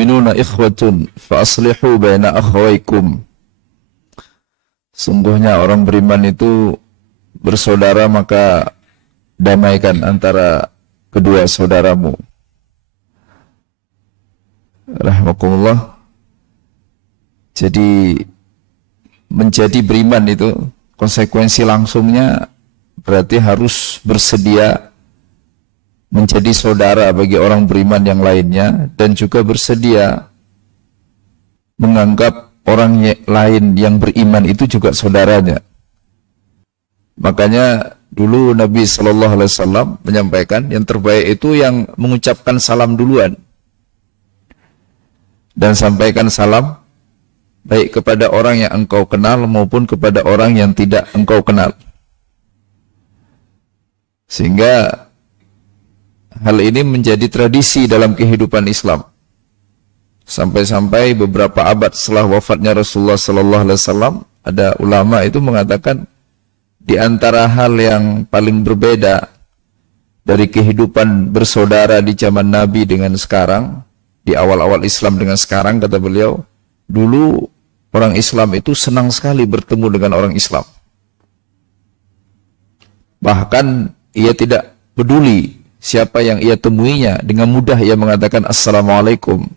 mu'minuna ikhwatun fa aslihu baina akhawaykum. Sungguhnya orang beriman itu bersaudara, maka damaikan antara kedua saudaramu. Rahimakumullah. Jadi menjadi beriman itu konsekuensi langsungnya berarti harus bersedia menjadi saudara bagi orang beriman yang lainnya, dan juga bersedia menganggap orang lain yang beriman itu juga saudaranya. Makanya dulu Nabi Shallallahu Alaihi Wasallam menyampaikan yang terbaik itu yang mengucapkan salam duluan, dan sampaikan salam baik kepada orang yang engkau kenal maupun kepada orang yang tidak engkau kenal. Sehingga hal ini menjadi tradisi dalam kehidupan Islam. Sampai-sampai beberapa abad setelah wafatnya Rasulullah Sallallahu Alaihi Wasallam, ada ulama itu mengatakan di antara hal yang paling berbeda dari kehidupan bersaudara di zaman Nabi dengan sekarang, di awal-awal Islam dengan sekarang, kata beliau, dulu orang Islam itu senang sekali bertemu dengan orang Islam. Bahkan ia tidak peduli siapa yang ia temuinya, dengan mudah ia mengatakan Assalamualaikum.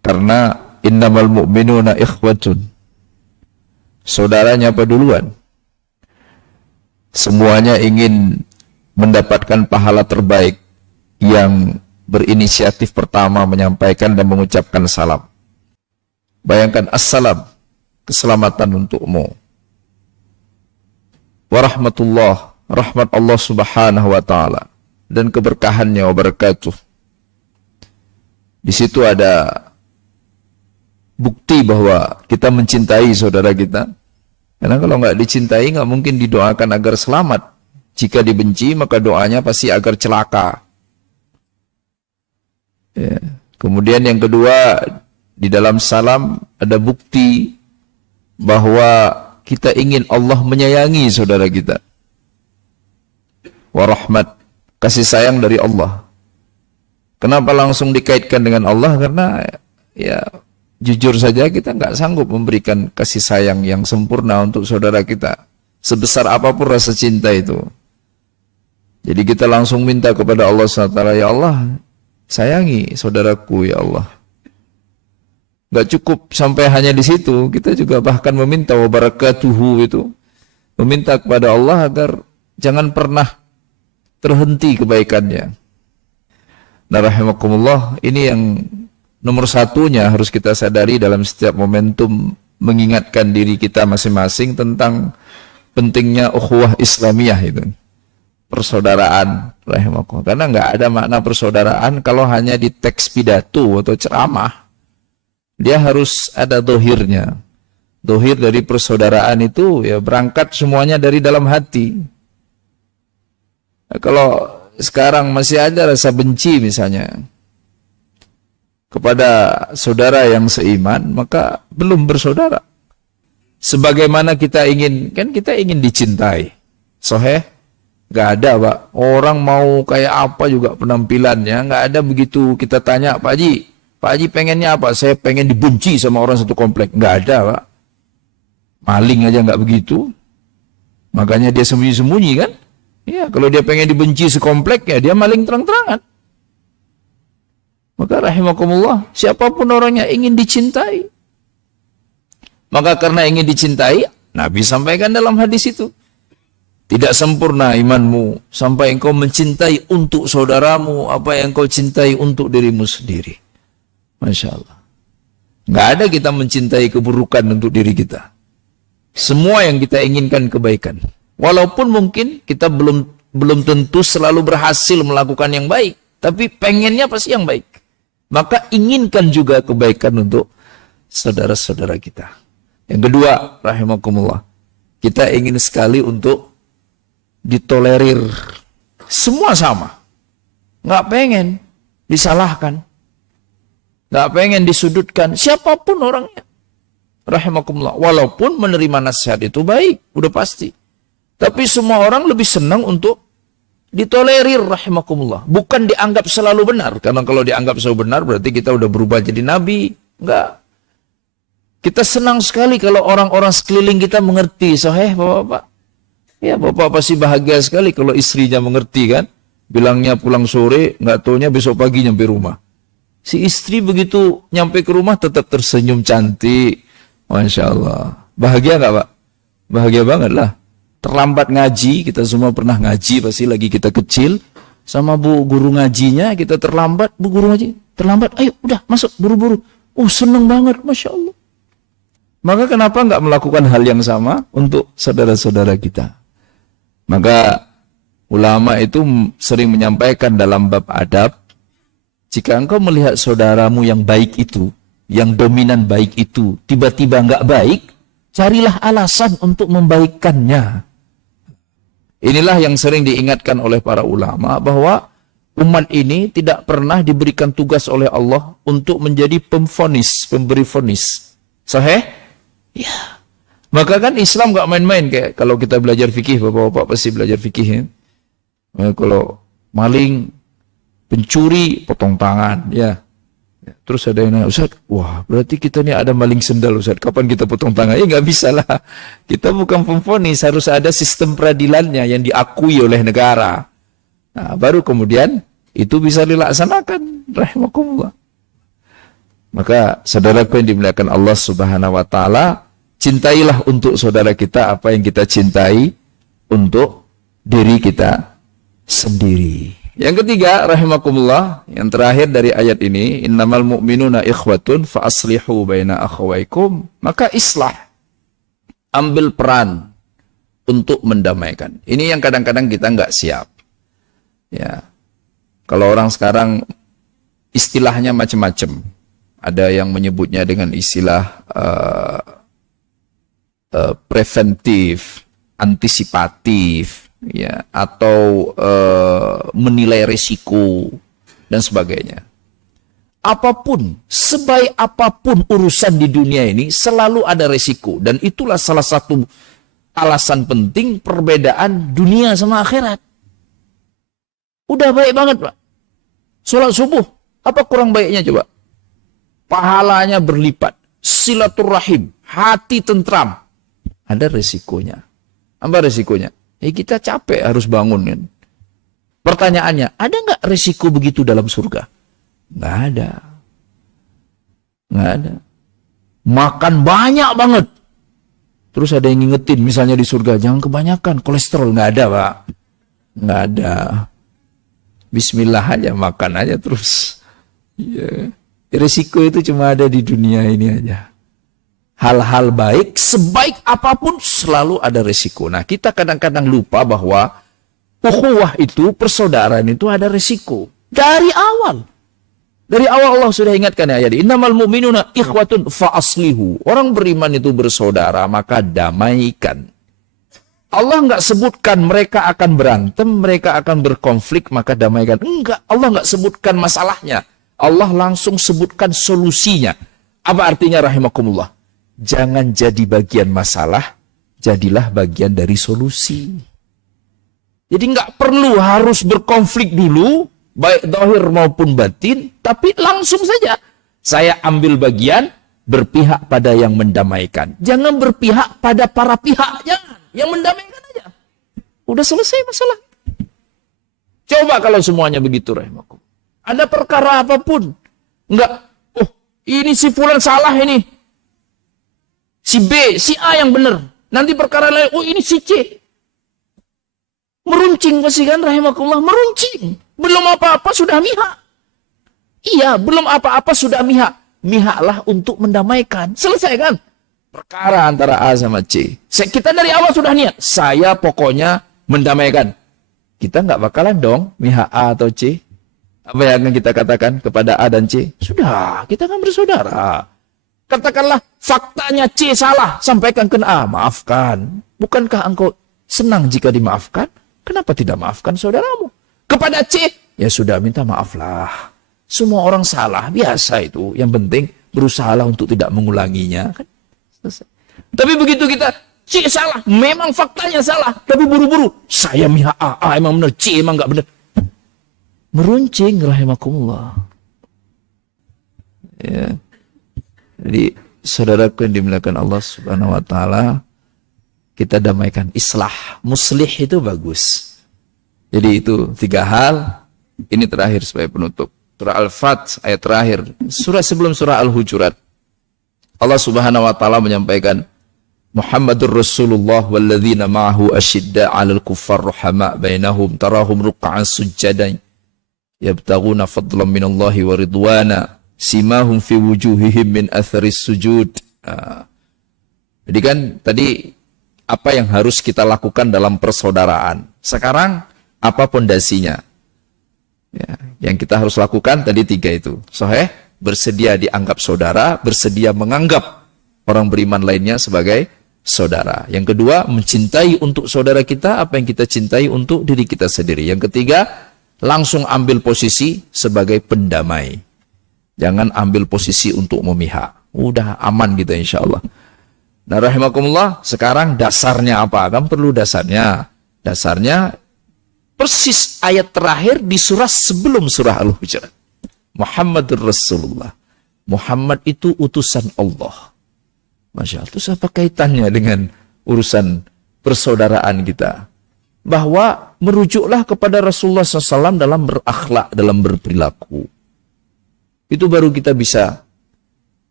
Karena innamal mu'minuna ikhwatun. Saudaranya apa duluan? Semuanya ingin mendapatkan pahala terbaik, yang berinisiatif pertama menyampaikan dan mengucapkan salam. Bayangkan, assalam, keselamatan untukmu. Warahmatullah, rahmat Allah Subhanahu wa taala dan keberkahannya wabarakatuh. Di situ ada bukti bahwa kita mencintai saudara kita. Karena kalau nggak dicintai, nggak mungkin didoakan agar selamat. Jika dibenci, maka doanya pasti agar celaka. Ya. Kemudian yang kedua, di dalam salam ada bukti bahwa kita ingin Allah menyayangi saudara kita. Warahmat, kasih sayang dari Allah. Kenapa langsung dikaitkan dengan Allah? Karena ya jujur saja kita nggak sanggup memberikan kasih sayang yang sempurna untuk saudara kita, sebesar apapun rasa cinta itu. Jadi kita langsung minta kepada Allah SWT, ya Allah, sayangi saudaraku ya Allah. Nggak cukup sampai hanya di situ, kita juga bahkan meminta wabarakatuhu itu, meminta kepada Allah agar jangan pernah terhenti kebaikannya. Nah, rahimakumullah, ini yang nomor satunya harus kita sadari dalam setiap momentum, mengingatkan diri kita masing-masing tentang pentingnya ukhuwah Islamiyah itu. Persaudaraan, rahimakumullah. Karena nggak ada makna persaudaraan kalau hanya di teks pidato atau ceramah. Dia harus ada dohirnya. Dohir dari persaudaraan itu ya berangkat semuanya dari dalam hati. Nah, kalau sekarang masih ada rasa benci misalnya kepada saudara yang seiman, maka belum bersaudara. Sebagaimana kita ingin, kan kita ingin dicintai. Soheh, nggak ada Pak. Orang mau kayak apa juga penampilannya, nggak ada begitu kita tanya, Pak Haji pengennya apa? Saya pengen dibenci sama orang satu komplek. Nggak ada Pak. Maling aja nggak begitu. Makanya dia sembunyi-sembunyi kan? Ya, kalau dia pengen dibenci sekomplek, ya dia maling terang-terangan. Maka rahimakumullah, siapapun orangnya ingin dicintai. Maka karena ingin dicintai, Nabi sampaikan dalam hadis itu, tidak sempurna imanmu sampai engkau mencintai untuk saudaramu apa yang kau cintai untuk dirimu sendiri. Masya Allah. Nggak ada kita mencintai keburukan untuk diri kita. Semua yang kita inginkan kebaikan. Walaupun mungkin kita belum tentu selalu berhasil melakukan yang baik, tapi pengennya pasti yang baik. Maka inginkan juga kebaikan untuk saudara-saudara kita. Yang kedua, rahimakumullah, kita ingin sekali untuk ditolerir. Semua sama. Nggak pengen disalahkan. Nggak pengen disudutkan. Siapapun orangnya. Rahimakumullah. Walaupun menerima nasihat itu baik. Udah pasti. Tapi semua orang lebih senang untuk Ditolerir rahimakumullah. Bukan dianggap selalu benar. Karena kalau dianggap selalu benar berarti kita udah berubah jadi nabi. Enggak. Kita senang sekali kalau orang-orang sekeliling kita mengerti. Sahih bapak-bapak? Ya bapak pasti bahagia sekali kalau istrinya mengerti kan. Bilangnya pulang sore, nggak taunya besok pagi nyampe rumah. Si istri begitu nyampe ke rumah tetap tersenyum cantik. Masya Allah. Bahagia nggak Pak? Bahagia banget lah. Terlambat ngaji, kita semua pernah ngaji pasti lagi kita kecil. Sama bu guru ngajinya kita terlambat, bu guru ngaji terlambat. Ayo udah masuk buru-buru. Oh seneng banget, Masya Allah. Maka kenapa nggak melakukan hal yang sama untuk saudara-saudara kita? Maka ulama itu sering menyampaikan dalam bab adab, jika engkau melihat saudaramu yang baik itu, yang dominan baik itu, tiba-tiba nggak baik, carilah alasan untuk membaikkannya. Inilah yang sering diingatkan oleh para ulama, bahwa umat ini tidak pernah diberikan tugas oleh Allah untuk menjadi pemvonis, pemberi vonis. Sahih? Ya. Maka kan Islam nggak main-main, kayak kalau kita belajar fikih, bapak-bapak pasti belajar fikih ya. Kalau maling, pencuri, potong tangan, ya. Terus ada yang nanya, Ustaz, wah berarti kita ini ada maling sendal Ustaz, kapan kita potong tangan? Ya nggak bisa lah, kita bukan pemvonis, harus ada sistem peradilannya yang diakui oleh negara. Nah, baru kemudian itu bisa dilaksanakan, rahimakumullah. Maka saudaraku yang dimuliakan Allah Subhanahu wa Ta'ala, cintailah untuk saudara kita apa yang kita cintai untuk diri kita sendiri. Yang ketiga, rahimakumullah, yang terakhir dari ayat ini, innamal mu'minuna ikhwatun fa aslihu baina akhawaikum. Maka islah, ambil peran untuk mendamaikan. Ini yang kadang-kadang kita nggak siap. Ya, kalau orang sekarang istilahnya macam-macam. Ada yang menyebutnya dengan istilah preventif, antisipatif, ya, atau menilai risiko dan sebagainya. Apapun, sebaik apapun urusan di dunia ini selalu ada risiko, dan itulah salah satu alasan penting perbedaan dunia sama akhirat. Udah baik banget Pak, sholat subuh, apa kurang baiknya coba? Pahalanya berlipat, silaturahim, hati tentram. Ada resikonya. Apa resikonya? Kita capek harus bangun kan. Pertanyaannya, ada nggak resiko begitu dalam surga? Nggak ada. Nggak ada. Makan banyak banget. Terus ada yang ngingetin, misalnya di surga, jangan kebanyakan, kolesterol. Nggak ada Pak. Nggak ada. Bismillah aja, makan aja terus. Ya. Resiko itu cuma ada di dunia ini aja. Hal-hal baik, sebaik apapun selalu ada resiko. Nah, kita kadang-kadang lupa bahwa ukhuwah itu, persaudaraan itu ada resiko. Dari awal. Dari awal Allah sudah ingatkan ayat ini. Innamal mu'minuna ikhwatun fa'aslihu. Orang beriman itu bersaudara, maka damaikan. Allah nggak sebutkan mereka akan berantem, mereka akan berkonflik, maka damaikan. Enggak, Allah nggak sebutkan masalahnya. Allah langsung sebutkan solusinya. Apa artinya rahimakumullah? Jangan jadi bagian masalah, jadilah bagian dari solusi. Jadi nggak perlu harus berkonflik dulu, baik zahir maupun batin, tapi langsung saja saya ambil bagian berpihak pada yang mendamaikan. Jangan berpihak pada para pihak, jangan. Yang mendamaikan aja. Udah selesai masalah. Coba kalau semuanya begitu, rahimakumullah. Ada perkara apapun, enggak, oh ini si fulan salah ini. Si B, si A yang benar. Nanti perkara lain, oh ini si C. Meruncing pasti kan, rahimakumullah, meruncing. Belum apa-apa sudah mihak. Iya, belum apa-apa sudah mihak. Mihaklah untuk mendamaikan. Selesai kan? Perkara antara A sama C. Kita dari awal sudah niat, saya pokoknya mendamaikan. Kita nggak bakalan dong mihak A atau C. Apa yang akan kita katakan kepada A dan C? Sudah, kita kan bersaudara. Katakanlah faktanya C salah, sampaikan ke A, maafkan. Bukankah engkau senang jika dimaafkan? Kenapa tidak maafkan saudaramu? Kepada C, ya sudah minta maaflah. Semua orang salah, biasa itu. Yang penting berusahalah untuk tidak mengulanginya. Kan? Selesai. Tapi begitu kita, C salah, memang faktanya salah, tapi buru-buru. Saya mihak A emang benar, C emang nggak benar. Meruncing rahimakumullah. Ya. Jadi saudaraku yang dimuliakan Allah Subhanahu wa taala, kita damaikan, islah, muslih itu bagus. Jadi itu 3 hal. Ini terakhir sebagai penutup. Surah Al-Fat ayat terakhir. Surah sebelum surah Al-Hujurat. Allah Subhanahu wa taala menyampaikan, Muhammadur Rasulullah walladzina ma'ahu asyidda 'alal kuffar ruhama bainahum tarahum ruk'an sujjadan yabtaghuna fadlan minallahi wa ridwana simahum fi wujuhihim min atharis sujud. Jadi kan tadi apa yang harus kita lakukan dalam persaudaraan. Sekarang apa pondasinya? Ya, yang kita harus lakukan tadi 3 itu. Sahih, bersedia dianggap saudara, bersedia menganggap orang beriman lainnya sebagai saudara. Yang kedua, mencintai untuk saudara kita apa yang kita cintai untuk diri kita sendiri. Yang ketiga, langsung ambil posisi sebagai pendamai. Jangan ambil posisi untuk memihak. Udah aman kita insya Allah. Nah rahimakumullah, sekarang dasarnya apa? Kan perlu dasarnya. Dasarnya persis ayat terakhir di surah sebelum surah Al-Hujurat. Muhammadur Rasulullah. Muhammad itu utusan Allah. Masya Allah. Terus apa kaitannya dengan urusan persaudaraan kita? Bahwa merujuklah kepada Rasulullah SAW dalam berakhlak, dalam berperilaku. Itu baru kita bisa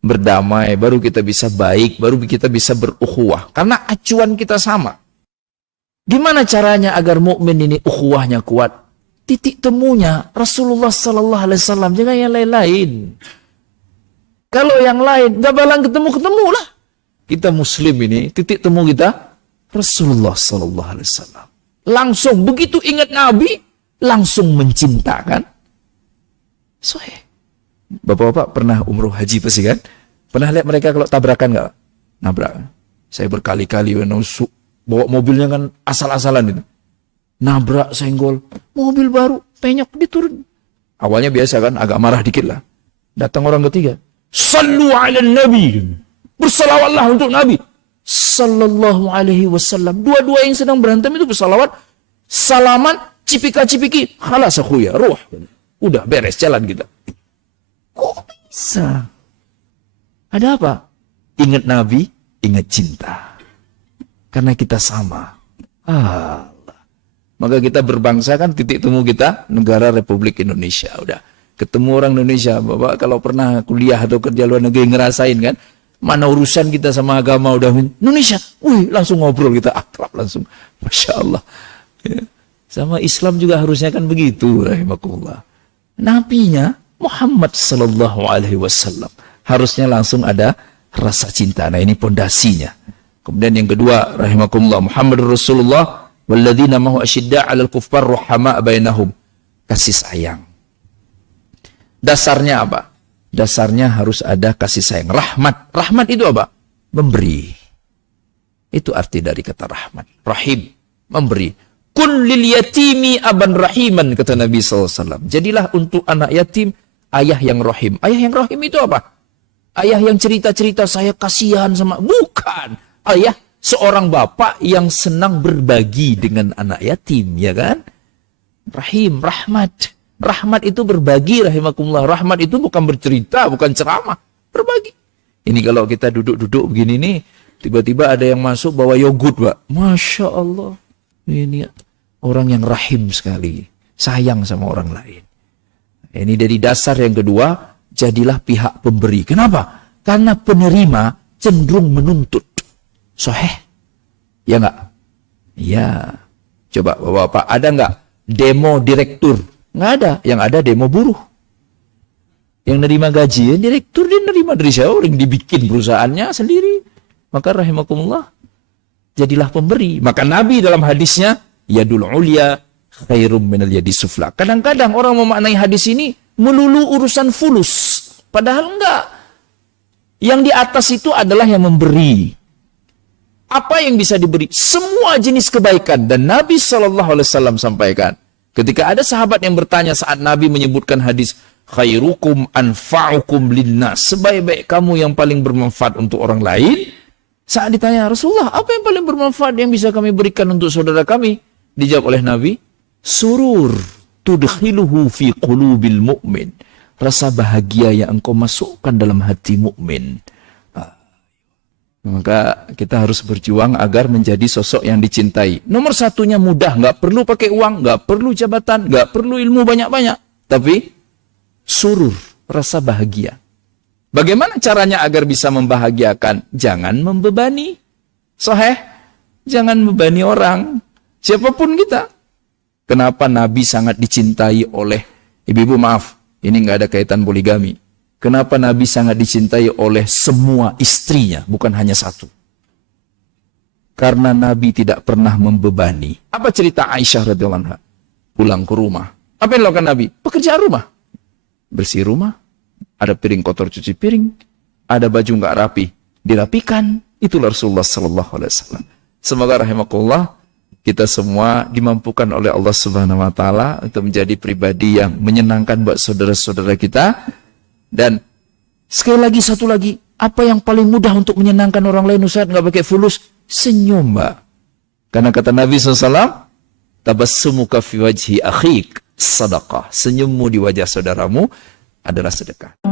berdamai, baru kita bisa baik, baru kita bisa berukhuwah. Karena acuan kita sama. Gimana caranya agar mukmin ini ukhuwahnya kuat? Titik temunya Rasulullah SAW, jangan yang lain-lain. Kalau yang lain gak balang ketemu lah. Kita Muslim ini titik temu kita Rasulullah SAW. Langsung begitu ingat Nabi, langsung mencintakan. Soalnya bapak-bapak pernah umroh haji pasti kan? Pernah lihat mereka kalau tabrakan nggak? Nabrak. Saya berkali-kali bawa mobilnya kan asal-asalan itu. Nabrak, senggol. Mobil baru, penyok, diturun. Awalnya biasa kan, agak marah dikit lah. Datang orang ketiga. Sallu ala Nabi. Bersalawatlah untuk Nabi. Sallallahu alaihi wasallam. Dua-dua yang sedang berantem itu bersalawat. Salaman, cipika-cipiki. Khalas akhuya, ruh. Udah beres jalan kita. Kok bisa? Ada apa? Ingat Nabi, ingat cinta. Karena kita sama. Allah. Maka kita berbangsa kan titik temu kita negara Republik Indonesia. Udah ketemu orang Indonesia. Bapak kalau pernah kuliah atau kerja luar negeri ngerasain kan. Mana urusan kita sama agama udah Indonesia. Wih langsung ngobrol kita akrab langsung. Masya Allah. Ya. Sama Islam juga harusnya kan begitu. Rahimakumullah. Nabinya Muhammad Sallallahu Alaihi Wasallam. Harusnya langsung ada rasa cinta. Nah ini pondasinya. Kemudian yang kedua, rahimakumullah, Muhammad Rasulullah walladzina mahu asyidda 'alal kuffar ruhama bainahum. Kasih sayang. Dasarnya apa? Dasarnya harus ada kasih sayang. Rahmat. Rahmat itu apa? Memberi. Itu arti dari kata rahmat. Rahim. Memberi. Kun lil yatimi aban rahiman, kata Nabi SAW. Jadilah untuk anak yatim ayah yang rahim. Ayah yang rahim itu apa? Ayah yang cerita-cerita saya kasihan sama. Bukan. Ayah seorang bapak yang senang berbagi dengan anak yatim. Ya kan? Rahim, rahmat. Rahmat itu berbagi, rahimakumullah. Rahmat itu bukan bercerita, bukan ceramah. Berbagi. Ini kalau kita duduk-duduk begini nih, tiba-tiba ada yang masuk bawa yogurt, Pak. Masya Allah. Ini orang yang rahim sekali. Sayang sama orang lain. Ini dari dasar yang kedua, jadilah pihak pemberi. Kenapa? Karena penerima cenderung menuntut. Soheh. Ya enggak? Ya. Coba Bapak, ada enggak demo direktur? Nggak ada. Yang ada demo buruh. Yang nerima gaji, direktur dia nerima dari siapa? Yang dibikin perusahaannya sendiri. Maka rahimakumullah, jadilah pemberi. Maka Nabi dalam hadisnya, yadul ulya khairum minal yadi sufla. Kadang-kadang orang memaknai hadis ini melulu urusan fulus. Padahal enggak. Yang di atas itu adalah yang memberi. Apa yang bisa diberi? Semua jenis kebaikan. Dan Nabi SAW sampaikan. Ketika ada sahabat yang bertanya saat Nabi menyebutkan hadis khairukum anfa'ukum linnas, sebaik-baik kamu yang paling bermanfaat untuk orang lain, Saat ditanya, Rasulullah, apa yang paling bermanfaat yang bisa kami berikan untuk saudara kami? Dijawab oleh Nabi, surur tudkhiluhu fi qulubil mu'min. Rasa bahagia yang engkau masukkan dalam hati mukmin. Maka kita harus berjuang agar menjadi sosok yang dicintai. Nomor satunya mudah, nggak perlu pakai uang, nggak perlu jabatan, nggak perlu ilmu banyak-banyak. Tapi surur, rasa bahagia. Bagaimana caranya agar bisa membahagiakan? Jangan membebani. Sahih, jangan membebani orang. Siapapun kita. Kenapa Nabi sangat dicintai oleh ibu-ibu, maaf, ini nggak ada kaitan poligami. Kenapa Nabi sangat dicintai oleh semua istrinya, bukan hanya satu? Karena Nabi tidak pernah membebani. Apa cerita Aisyah radhiyallahu anha? Pulang ke rumah. Apa yang dilakukan Nabi? Pekerjaan rumah. Bersih rumah, ada piring kotor cuci piring, ada baju nggak rapi, dirapikan. Itulah Rasulullah sallallahu alaihi wasallam. Semoga rahimakumullah kita semua dimampukan oleh Allah Subhanahu wa taala untuk menjadi pribadi yang menyenangkan buat saudara-saudara kita. Dan sekali lagi, satu lagi, apa yang paling mudah untuk menyenangkan orang lain, Ustaz? Nggak pakai fulus, senyum, Mbak. Karena kata Nabi SAW, tabassumuka fi wajhi akhik sadaqah. Senyummu di wajah saudaramu adalah sedekah.